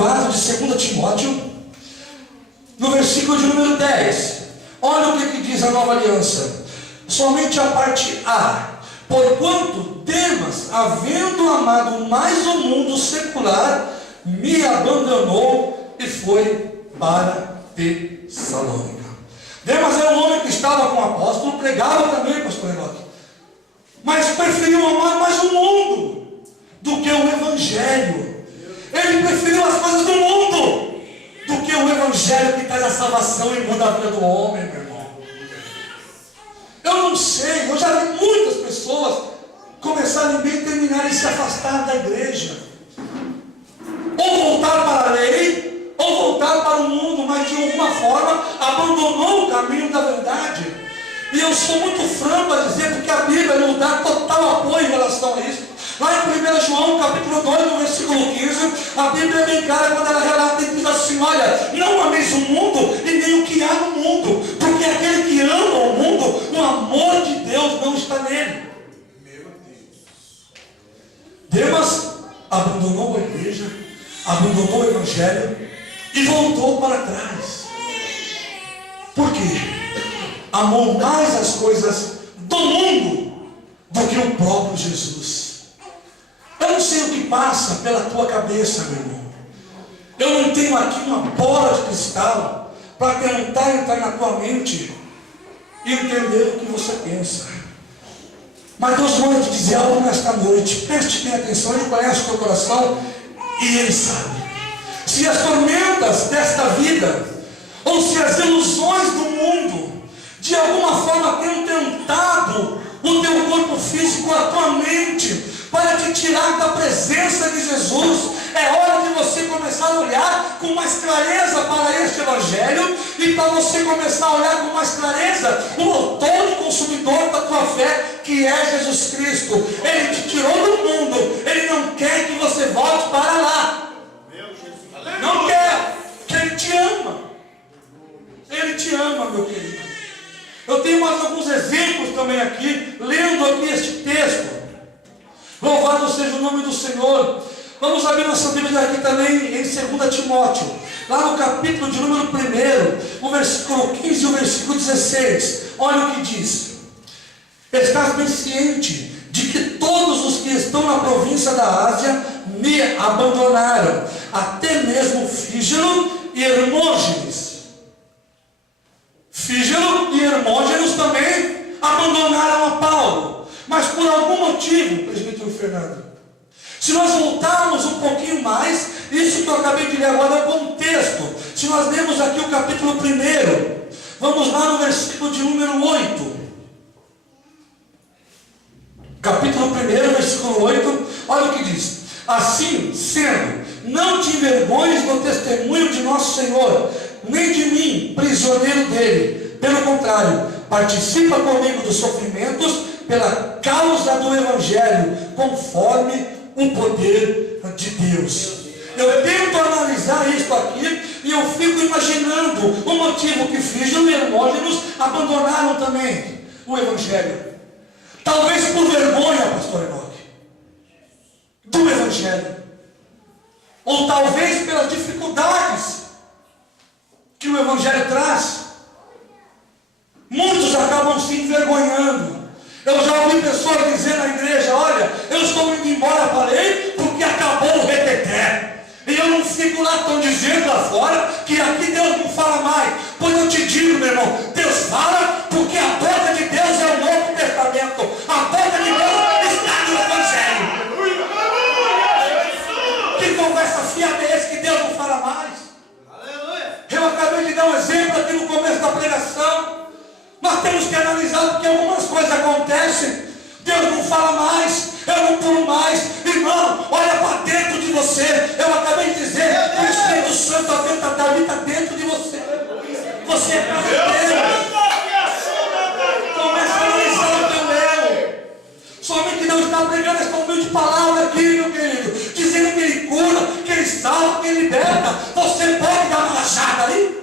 4 de 2 Timóteo, no versículo de número 10. Olha o que diz a Nova Aliança. Somente a parte A. Porquanto Demas, havendo amado mais o mundo secular, me abandonou e foi para Tessalônica. Demas era um homem que estava com o apóstolo, pregava também, pastor Enoque, mas preferiu amar mais o mundo do que o evangelho. Ele preferiu as coisas do mundo do que o evangelho que traz a salvação e muda a vida do homem, meu irmão. Eu não sei, eu já vi muitas pessoas começarem bem e terminarem se afastar da igreja, ou voltar para a lei, ou voltar para o mundo, mas de alguma forma abandonou o caminho da verdade. E eu sou muito franco a dizer, porque a Bíblia nos dá total apoio em relação a isso. Lá em 1 João capítulo 2, no versículo 15, a Bíblia é bem clara quando ela relata e diz assim: olha, não ameis o mundo e nem o que há no mundo, porque aquele que ama o mundo, o amor de Deus não está nele. Meu Deus. Demas abandonou a igreja, abandonou o evangelho e voltou para trás. Por quê? Amou mais as coisas do mundo do que o próprio Jesus. Eu não sei o que passa pela tua cabeça, meu irmão. Eu não tenho aqui uma bola de cristal para tentar entrar na tua mente e entender o que você pensa. Mas Deus manda te dizer algo nesta noite. Preste bem atenção, Ele conhece o teu coração e Ele sabe. Se as tormentas desta vida, ou se as ilusões do mundo, de alguma forma tenham tentado o teu corpo físico, a tua mente, para te tirar da presença de Jesus, é hora de você começar a olhar com mais clareza para este evangelho, e para você começar a olhar com mais clareza o autor e consumidor da tua fé, que é Jesus Cristo. Ele te tirou do mundo, Ele não quer que você volte para lá. Não quer, porque Ele te ama. Ele te ama, meu querido. Eu tenho mais alguns exemplos também aqui, lendo aqui este texto. Louvado seja o nome do Senhor. Vamos abrir nossa Bíblia aqui também em 2 Timóteo, lá no capítulo de número 1, o versículo 15 e o versículo 16. Olha o que diz: estás bem ciente de que todos os que estão na província da Ásia me abandonaram, até mesmo Fígelo e Hermógenes. Fígelo e Hermógenes também abandonaram a Paulo, mas por algum motivo, presbítero Fernando, se nós voltarmos um pouquinho mais, isso que eu acabei de ler agora é o contexto. Se nós lemos aqui o capítulo 1, vamos lá no versículo de número 8. Capítulo 1, versículo 8, olha o que diz: assim sendo, não te envergonhes do testemunho de nosso Senhor, nem de mim, prisioneiro dele. Pelo contrário, participa comigo dos sofrimentos pela causa do Evangelho, conforme o poder de Deus. Eu tento analisar isso aqui e eu fico imaginando o motivo que Fígelo e Hermógenes abandonaram também o Evangelho. Talvez por vergonha, pastor Enoque, do Evangelho, ou talvez pelas dificuldades que o Evangelho traz. Muitos acabam se envergonhando. Eu já ouvi pessoas dizer na igreja: olha, eu estou indo embora, parei, porque acabou o reteté. E eu não fico lá, estão dizendo lá fora que aqui Deus não fala mais. Pois eu te digo, meu irmão, Deus fala, porque a boca de Deus é o Novo Testamento. A boca de Deus está no Evangelho. Que conversa fiada é esse que Deus não fala mais? Eu acabei de dar um exemplo aqui no começo da pregação. Nós temos que analisar, porque algumas coisas acontecem, Deus não fala mais, eu não pulo mais. Irmão, olha para dentro de você. Eu acabei de dizer, o Espírito Santo habita dentro de você. Você é casa dele. Começa a analisar o teu eu. Somente Deus está pregando esta humilde palavra aqui, meu querido, dizendo que Ele cura, que Ele salva, que Ele liberta. Você pode dar uma rachada aí?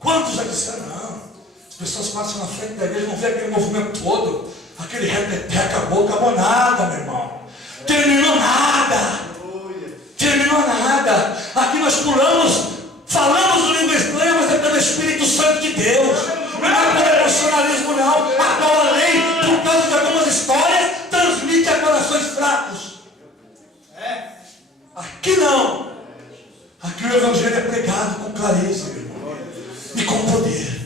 Quantos já disseram: não, as pessoas passam na frente da igreja, não vê aquele movimento todo, aquele reteté, acabou nada, meu irmão, terminou nada. nada. Terminou nada. Aqui nós falamos língua estranha, mas é pelo Espírito Santo de Deus. Não é pelo emocionalismo não, a qual a lei, por causa de algumas histórias, transmite a corações fracos. Aqui não. Aqui o Evangelho é pregado com clareza, meu irmão, e com poder.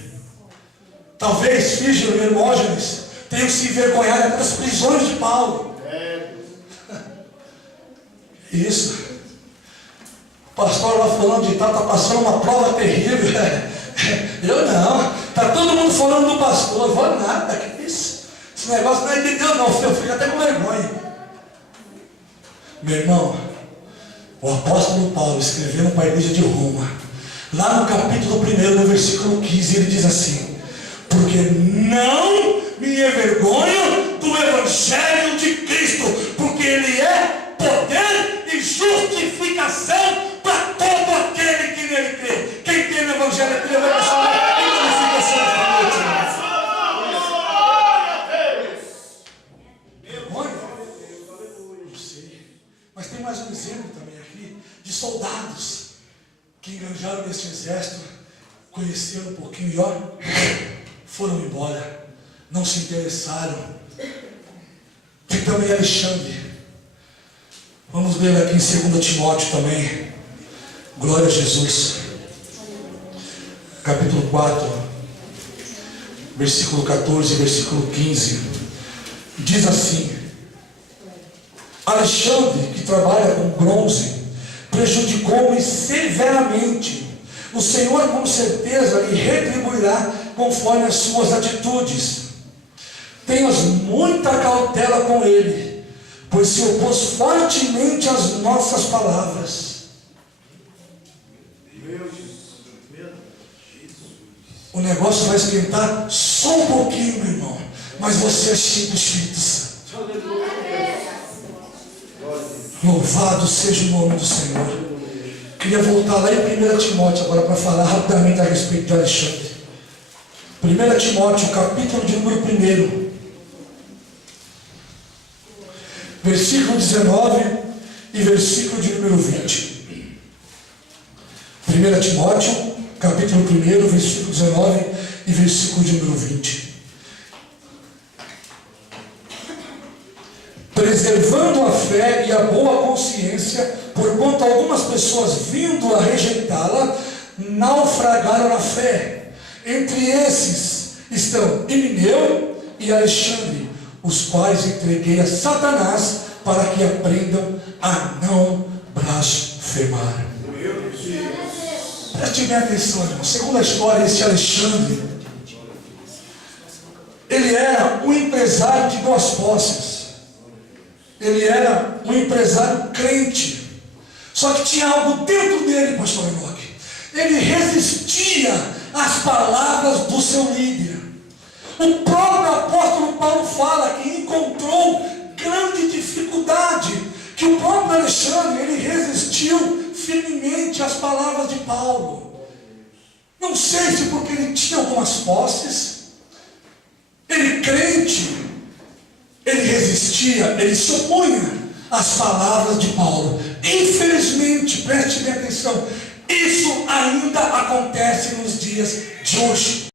Talvez Fígelo e Hermógenes tenham se envergonhado das prisões de Paulo. Isso. O pastor lá falando de tal, está passando uma prova terrível. Eu não. Está todo mundo falando do pastor. Eu vou nada. Que isso? Esse negócio não é de Deus, não. Eu fico até com vergonha. Meu irmão, o apóstolo Paulo escrevendo para a igreja de Roma, lá no capítulo 1, no versículo 15, ele diz assim: porque não me envergonho do Evangelho de Cristo, porque ele é poder e justificação para todo aquele que nele crê. Quem tem no Evangelho crê vai receber justificação esta noite. Vergonha? Não sei. Mas tem mais um exemplo também aqui de soldados que enganjaram nesse exército, conheceram um pouquinho e ó, foram embora, não se interessaram. Tem também Alexandre. Vamos ler aqui em 2 Timóteo também. Glória a Jesus. Capítulo 4, versículo 14 e versículo 15. Diz assim: Alexandre, que trabalha com bronze, prejudicou-me severamente. O Senhor com certeza lhe retribuirá conforme as suas atitudes. Tenhas muita cautela com ele, pois se opôs fortemente às nossas palavras. O negócio vai esquentar só um pouquinho, meu irmão, mas você é cheio do Espírito Santo. Louvado seja o nome do Senhor. Queria voltar lá em 1 Timóteo agora para falar rapidamente a respeito de Alexandre. 1 Timóteo, capítulo de número 1, versículo 19 e versículo de número 20. 1 Timóteo, capítulo 1, versículo 19 e versículo de número 20. Preservando a fé e a boa consciência, porquanto algumas pessoas, vindo a rejeitá-la, naufragaram na fé. Entre esses estão Himeneu e Alexandre, os quais entreguei a Satanás para que aprendam a não blasfemar. Preste bem atenção, irmão. Segundo a história, esse Alexandre, ele era um empresário de duas posses. Ele era um empresário crente. Só que tinha algo dentro dele, pastor Enoque. Ele resistia às palavras do seu líder. O próprio apóstolo Paulo fala que encontrou grande dificuldade, que o próprio Alexandre, ele resistiu firmemente às palavras de Paulo. Não sei se porque ele tinha algumas posses, ele crente, ele resistia, ele se opunha às palavras de Paulo. Infelizmente, preste bem atenção, isso ainda acontece nos dias de hoje.